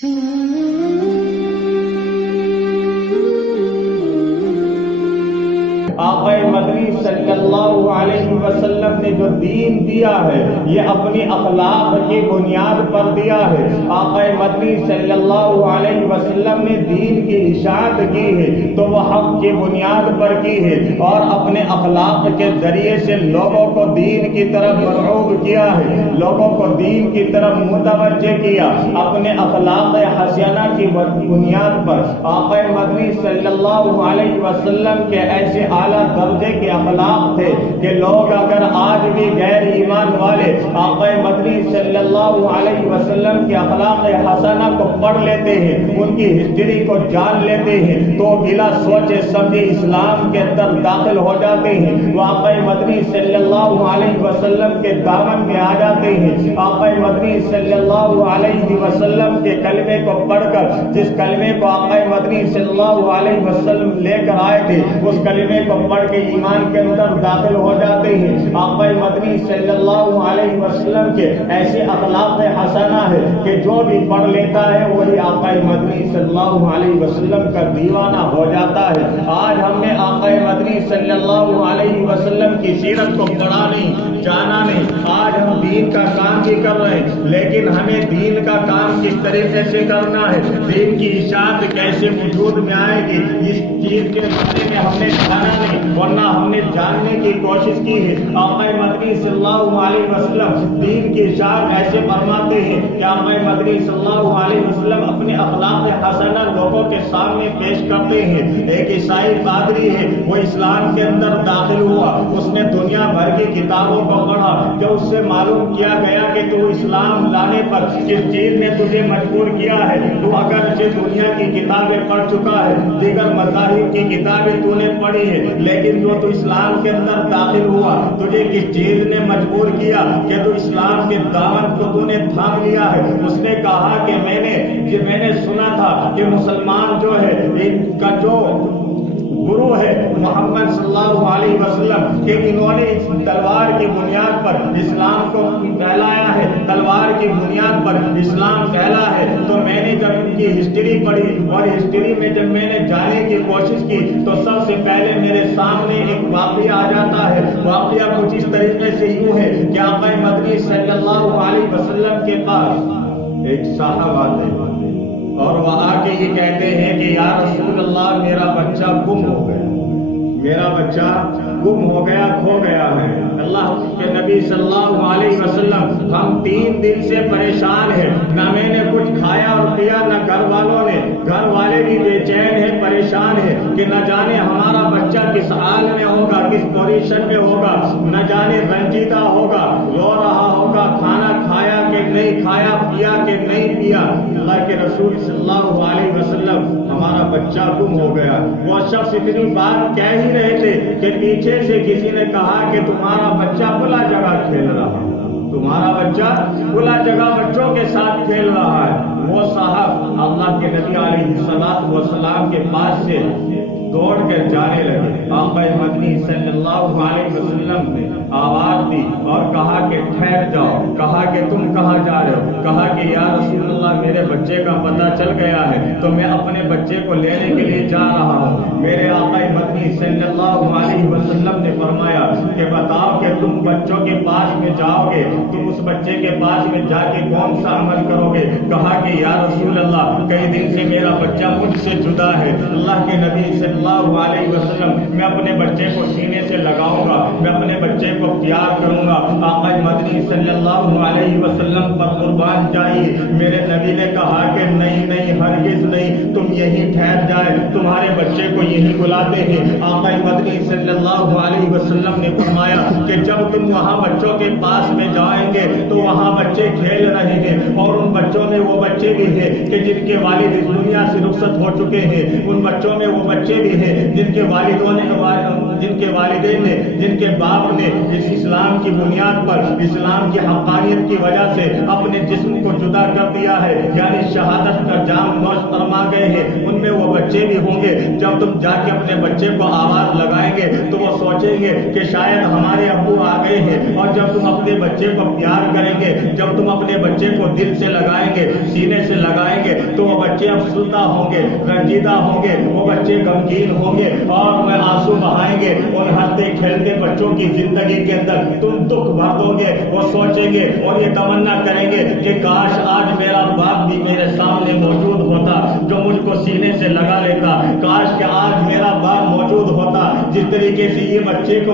آقا مدنی صلی اللہ علیہ وسلم نے جو دین دیا ہے یہ اپنی اخلاق کی بنیاد پر دیا ہے۔ آقا مدنی صلی اللہ علیہ وسلم نے دین کی اشاعت کی ہے تو وہ حق کی بنیاد پر کی ہے اور اپنے اخلاق کے ذریعے سے لوگوں کو دین کی طرف مرغوب کیا ہے، لوگوں کو دین کی طرف متوجہ کیا۔ اپنے اخلاق حسنہ کی بنیاد پر آقا مدنی صلی اللہ علیہ وسلم کے ایسے اعلیٰ درجے کے اخلاق تھے کہ لوگ اگر آج بھی غیر ایمان والے آقا مدنی صلی اللہ علیہ وسلم کے اخلاق حسنہ کو پڑھ لیتے ہیں، ان کی ہسٹری کو جان لیتے ہیں تو بلا سوچے سمجھے اسلام کے اندر داخل ہو جاتے ہیں، وہ آقا مدنی صلی اللہ علیہ وسلم کے دامن میں آ جاتے ہیں۔ آقا مدنی صلی اللہ علیہ وسلم کے کلمے کو پڑھ کر، جس کلمے کو آقا مدنی صلی اللہ علیہ وسلم لے کر آئے تھے، اس کلمے کو پڑھ کے ایمان کے اندر داخل ہو جاتے ہیں۔ آقا مدنی صلی اللہ علیہ وسلم کے ایسے اخلاق حسنہ ہے کہ جو بھی پڑھ لیتا ہے وہی آقا مدنی صلی اللہ علیہ وسلم کا دیوانہ ہو جاتا ہے۔ آج ہم نے آقا مدنی صلی اللہ علیہ وسلم کی سیرت کو پڑھا نہیں، جانا نہیں۔ آج ہم دین کا کام بھی کر رہے ہیں لیکن ہمیں دین کا کام کس طریقے سے کرنا ہے، دین کی اشاعت کیسے وجود میں آئے گی، اس چیز کے بارے میں ہم نے جانا نہیں، ورنہ ہم نے جاننے کی کوشش کی ہے۔ آقا مدنی صلی اللہ علیہ وسلم دین کی اشاعت ایسے فرماتے ہیں کہ آقا مدنی صلی اللہ علیہ وسلم اپنے اخلاق حسنہ لوگوں کے سامنے پیش کرتے ہیں۔ ایک عیسائی پادری ہے، وہ اسلام کے اندر داخل ہوا، اس نے دنیا بھر کی کتابوں کو پڑھا، جب اس سے معلوم کیا گیا کہ تو اسلام لانے پر کس چیز نے تجھے مجبور کیا ہے، تو اگرچہ دنیا کی کتابیں پڑھ چکا ہے، دیگر مذاہب کی کتابیں تو نے پڑھی ہے، لیکن جو تو اسلام کے اندر داخل ہوا تجھے کس چیز نے مجبور کیا کہ تو اسلام کے دامن کو تو نے تھام لیا ہے؟ اس نے کہا کہ میں نے سنا تھا کہ مسلمان جو ہے ان کا جو گرو ہے محمد صلی اللہ علیہ وسلم کہ انہوں نے اس تلوار کی بنیاد پر اسلام کو پھیلایا ہے، تلوار کی بنیاد پر اسلام پھیلا ہے۔ تو میں نے جب ان کی ہسٹری پڑھی اور ہسٹری میں جب میں نے جاننے کی کوشش کی تو سب سے پہلے میرے سامنے ایک واقعہ آ جاتا ہے۔ واقعہ کچھ اس طریقے سے یوں ہے کہ آقا مدنی صلی اللہ علیہ وسلم کے پاس ایک صاحب آتے ہیں اور وہ آ کے یہ کہتے ہیں کہ یا رسول اللہ میرا بچہ گم ہو گیا، میرا بچہ گم ہو گیا، کھو گیا ہے۔ اللہ کے نبی صلی اللہ علیہ وسلم ہم 3 دن سے پریشان ہیں، نہ میں نے کچھ کھایا اور پیا نہ گھر والوں نے، گھر والے بھی بے چین ہیں، پریشان ہیں کہ نہ جانے ہمارا بچہ کس حال میں ہوگا، کس پوزیشن میں ہوگا، نہ جانے رنجیدہ ہوگا، رو رہا ہوگا، کھانا کھایا کہ نہیں کھایا، پیا کہ نہیں پیا۔ اللہ کے رسول صلی اللہ علیہ وسلم ہمارا بچہ گم ہو گیا۔ وہ شخص اتنی بات کہہ ہی رہے تھے کہ پیچھے سے کسی نے کہا کہ تمہارا بچہ کھلا جگہ کھیل رہا ہے، تمہارا بچہ کھلا جگہ بچوں کے ساتھ کھیل رہا ہے۔ وہ صاحب اللہ کے نبی علیہ الصلوۃ والسلام کے پاس سے دوڑ کر جانے لگے۔ آقا مدنی صلی اللہ علیہ وسلم نے آواز دی اور کہا کہ ٹھہر جاؤ۔ کہا کہ تم کہاں جا رہے ہو؟ کہا کہ یا رسول اللہ میرے بچے کا پتہ چل گیا ہے تو میں اپنے بچے کو لینے کے لیے جا رہا ہوں۔ میرے آقا مدنی صلی اللہ علیہ وسلم نے فرمایا کہ بتاؤ کہ تم بچوں کے پاس میں جاؤ گے، تم اس بچے کے پاس میں جا کے کون سا عمل کرو گے؟ کہا کہ یا رسول اللہ کئی دن سے میرا بچہ مجھ سے جدا ہے، اللہ کے نبی صلی اللہ علیہ وسلم میں اپنے بچے کو سینے سے لگاؤں گا، میں اپنے بچے کو پیار کروں گا۔ آقا مدنی صلی اللہ علیہ وسلم پر قربان جائیے، میرے نبی نے کہا کہ نہیں نہیں ہرگز نہیں، تم یہیں ٹھہر جائے، تمہارے بچے کو یہیں بلاتے ہیں۔ آقا مدنی صلی اللہ علیہ وسلم نے فرمایا کہ جب تم وہاں بچوں کے پاس میں جائیں گے تو وہاں بچے کھیل رہے ہیں اور ان بچوں میں وہ بچے بھی ہیں کہ جن کے والد اس دنیا سے رخصت ہو چکے ہیں، ان بچوں میں وہ بچے بھی ہیں جن کے والدین نے، جن کے باپ نے اس اسلام کی بنیاد پر، اسلام کی حقانیت کی وجہ سے اپنے جسم کو جدا کر دیا ہے، یعنی شہادت کا جام نوش فرما گئے ہیں، ان میں وہ بچے بھی ہوں گے۔ جب تم جا کے اپنے بچے کو آواز لگائیں گے تو وہ سوچیں گے کہ شاید ہمارے ابو آ گئے ہیں، اور جب تم اپنے بچے کو پیار کریں گے، جب تم اپنے بچے کو دل سے لگائیں گے، سینے سے لگائیں گے، تو وہ بچے افسردہ ہوں گے، رنجیدہ ہوں گے، وہ بچے غمگین ہوں گے اور میں آنسو بہائیں گے۔ ان ہنستے کھیلتے بچوں کی زندگی کے اندر تم دکھ بھاگو گے، وہ سوچیں گے اور یہ تمنا کریں گے کہ کاش آج میرا باپ بھی میرے سامنے موجود ہوتا جو مجھ کو سینے سے لگا لیتا، کاش کہ آج میرا باپ موجود ہوتا۔ جس طریقے سے یہ بچے کو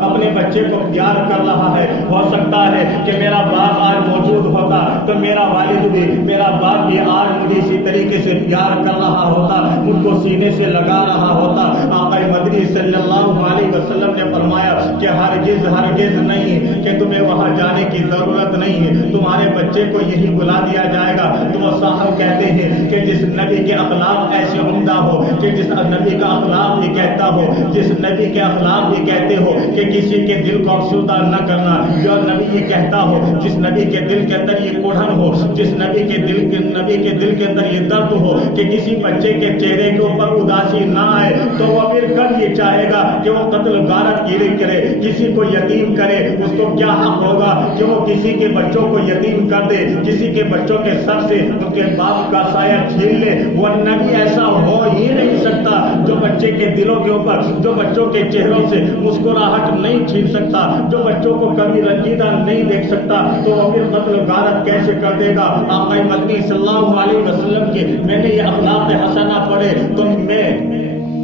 اپنے بچے کو پیار کر رہا ہے، ہو سکتا ہے کہ میرا باپ آج موجود ہوتا تو میرا والد بھی، میرا باپ بھی آج مجھے اسی طریقے سے پیار کر رہا ہوتا، مجھ کو سینے سے لگا رہا ہوتا۔ آقا مدنی صلی اللہ علیہ وسلم نے فرمایا کہ ہرگز ہرگز نہیں کہ تمہیں وہاں جانے کی ضرورت نہیں ہے، تمہارے بچے کو یہی بلا دیا جائے گا۔ تو وہ صاحب کہتے ہیں کہ جس نبی کے اخلاق ایسے عمدہ ہو، کہ جس نبی کا اخلاق بھی کہتا ہو، جس نبی کے اخلاق بھی کہتے ہو کہ کسی کے دل کو افسردہ نہ کرنا، جو نبی یہ کہتا ہو، جس نبی کے دل کے اندر یہ کوڑھن ہو، جس نبی کے دل کے اندر یہ درد ہو کہ کسی بچے کے چہرے کے اوپر اداسی نہ آئے، تو وہ پھر کب یہ چاہے گا کہ وہ قتل غارت گیری کرے، کسی کو یتیم کرے؟ اس کو کیا حق ہوگا کہ وہ کسی کے بچوں کو یتیم کر دے، کسی کے بچوں کے سر سے ان کے باپ کا سایہ چھین لے؟ وہ نبی ایسا ہو ہی نہیں سکتا جو بچے کے دلوں کے اوپر، جو بچوں کے چہروں سے مسکراہٹ نہیں چھین سکتا، جو بچوں کو کبھی رنجیدہ نہیں دیکھ سکتا، تو وہ پھر قتل غارت کیسے کر دے گا؟ آقا مدنی صلی اللہ علیہ وسلم کے میں نے یہ اخلاق حسنہ پڑھے تو میں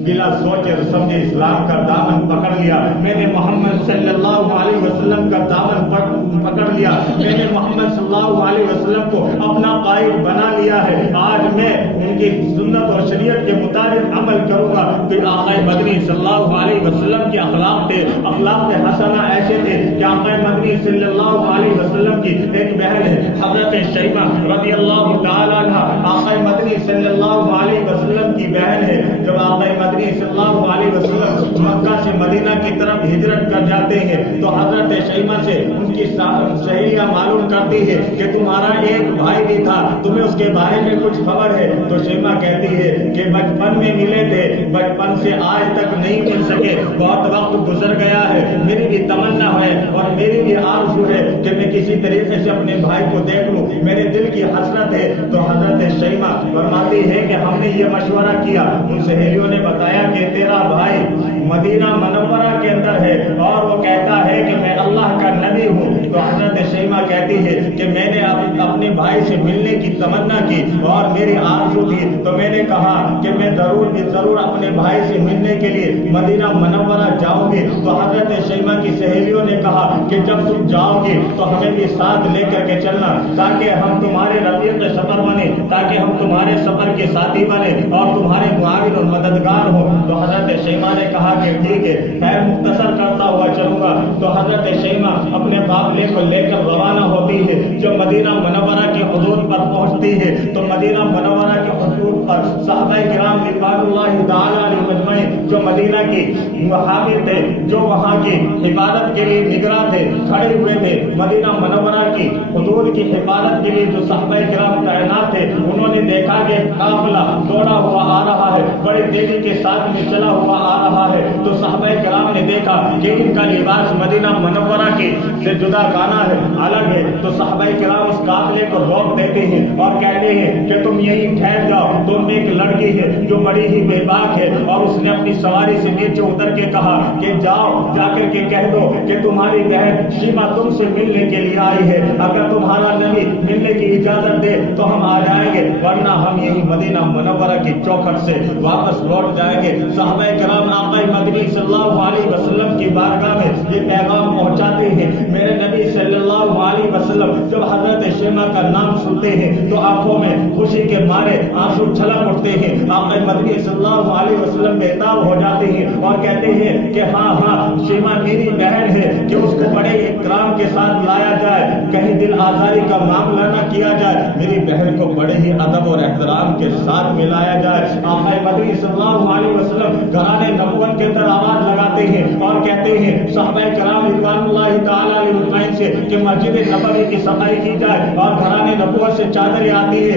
بلا سوچے سمجھے اسلام کا دامن پکڑ لیا، میں نے محمد صلی اللہ علیہ وسلم کا دامن پکڑ لیا، میں نے محمد صلی اللہ علیہ وسلم کو اپنا قائد بنا لیا ہے۔ آج میں ان کی سنت اور شریعت کے مطابق عمل کروں گا۔ پھر آقا مدنی صلی اللہ علیہ وسلم کے اخلاق تھے، اخلاق حسنہ ایسے تھے کہ آقا مدنی صلی اللہ علیہ وسلم کی ایک بہن ہے حضرت شیمہ رضی اللہ تعالیٰ عنہ، آقا مدنی صلی اللہ علیہ وسلم کی بہن ہے۔ جب آقا مدنی صلی اللہ علیہ وسلم مکہ سے مدینہ کی طرف ہجرت کر جاتے ہیں تو حضرت شیمہ سے ان کی سہیلیاں معلوم کرتی ہے کہ تمہارا ایک بھائی بھی تھا، تمہیں اس کے بارے میں کچھ خبر ہے؟ تو شیمہ کہتی ہے کہ بچپن میں ملے تھے، بچپن سے آج تک نہیں مل سکے، بہت وقت گزر گیا ہے، میری بھی تمنا ہے اور میری بھی آرزو ہے کہ میں کسی طریقے سے اپنے بھائی کو دیکھ لوں، میرے دل کی حسرت ہے۔ تو حضرت شیمہ فرماتی ہے کہ ہم نے یہ مشورہ کیا، ان سہیلیوں نے بتایا کہ تیرا بھائی مدینہ منورہ کے اندر ہے اور وہ کہتا ہے کہ میں اللہ کا نبی ہوں۔ تو حضرت شیمہ کہتی ہے کہ میں نے اپنے بھائی سے ملنے کی تمنا کی اور میری آرزو تھی، تو میں نے کہا کہ میں ضرور اپنے بھائی سے ملنے کے لیے مدینہ منورہ جاؤں گی۔ تو حضرت شیمہ کی سہیلیوں نے کہا کہ جب تم جاؤ گی تو ہمیں بھی ساتھ لے کر کے چلنا تاکہ ہم تمہارے رفیق سفر بنے، تاکہ ہم تمہارے سفر کے ساتھی بنے اور تمہارے معاون اور مددگار ہو۔ تو حضرت شیمہ نے کہا کہ ٹھیک ہے، خیر مختصر کرتا ہوا چلوں گا۔ تو حضرت شیمہ اپنے قافلے کو لے کر روانہ ہوتی ہے۔ جب مدینہ منورہ کے حدود پر پہنچتی ہے تو مدینہ منورہ کے حدود پر صحابہ کرام رضوان اللہ تعالی علیہم اجمعین جو مدینہ کی حامی تھے، جو وہاں کی حفاظت کے لیے نگراں تھے، کھڑے ہوئے تھے۔ مدینہ منورہ کی حدود کی حفاظت کے لیے جو صحابہ کرام تعینات تھے، انہوں نے دیکھا کہ قافلہ دوڑا ہوا آ رہا ہے، بڑی تیزی کے ساتھ میں چلا ہوا آ رہا ہے۔ تو صحابہ کرام نے دیکھا کہ ان کا لباس مدینہ منورہ کی سے جدا گانا ہے، الگ ہے۔ تو صحابہ کرام اس قافلے کو روک دیتے ہیں اور کہتے ہیں کہ تم یہیں ٹھہر جاؤ، تم ایک لڑکی ہے جو بڑی ہی بے باک ہے۔ اور اس نے اپنی سواری سے نیچے اتر کے کہا کہ جاؤ، جا کر کے کہہ دو کہ تمہاری بہن شیمہ تم سے ملنے کے لیے آئی ہے، اگر تمہارا نبی ملنے کی اجازت دے تو ہم آ جائیں گے، ورنہ ہم یہی مدینہ منورہ کی چوکھٹ سے واپس لوٹ جائیں گے۔ صحابہ کرام آقا مدنی صلی اللہ علیہ وسلم کی بارگاہ میں یہ پیغام پہنچاتے ہیں۔ میرے نبی صلی اللہ علیہ وسلم جب حضرت شیمہ کا نام سنتے ہیں تو آنکھوں میں خوشی کے مارے آنسو چھلک اٹھتے ہیں۔ آقا مدنی صلی اللہ علیہ وسلم بیتاب ہو جاتے ہیں اور کہتے ہیں کہ ہاں شیمہ میری بہن ہے، کہ اس کو بڑے اکرام کے ساتھ لایا جائے، کہیں دل آزاری کا معاملہ نہ کیا جائے، میری بہن کو بڑے ہی ادب اور احترام کے ساتھ ملایا جائے۔ آقا مدنی صلی اللہ علیہ وسلم گھرانے نبوت کے اندر آواز لگاتے ہیں اور کہتے ہیں صحابہ کرام رضوان اللہ تعالی علیہ اجمعین سے کہ مسجد نبوی کی صفائی کی جائے اور گھرانے نبوت سے چادریں آتی ہے،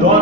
2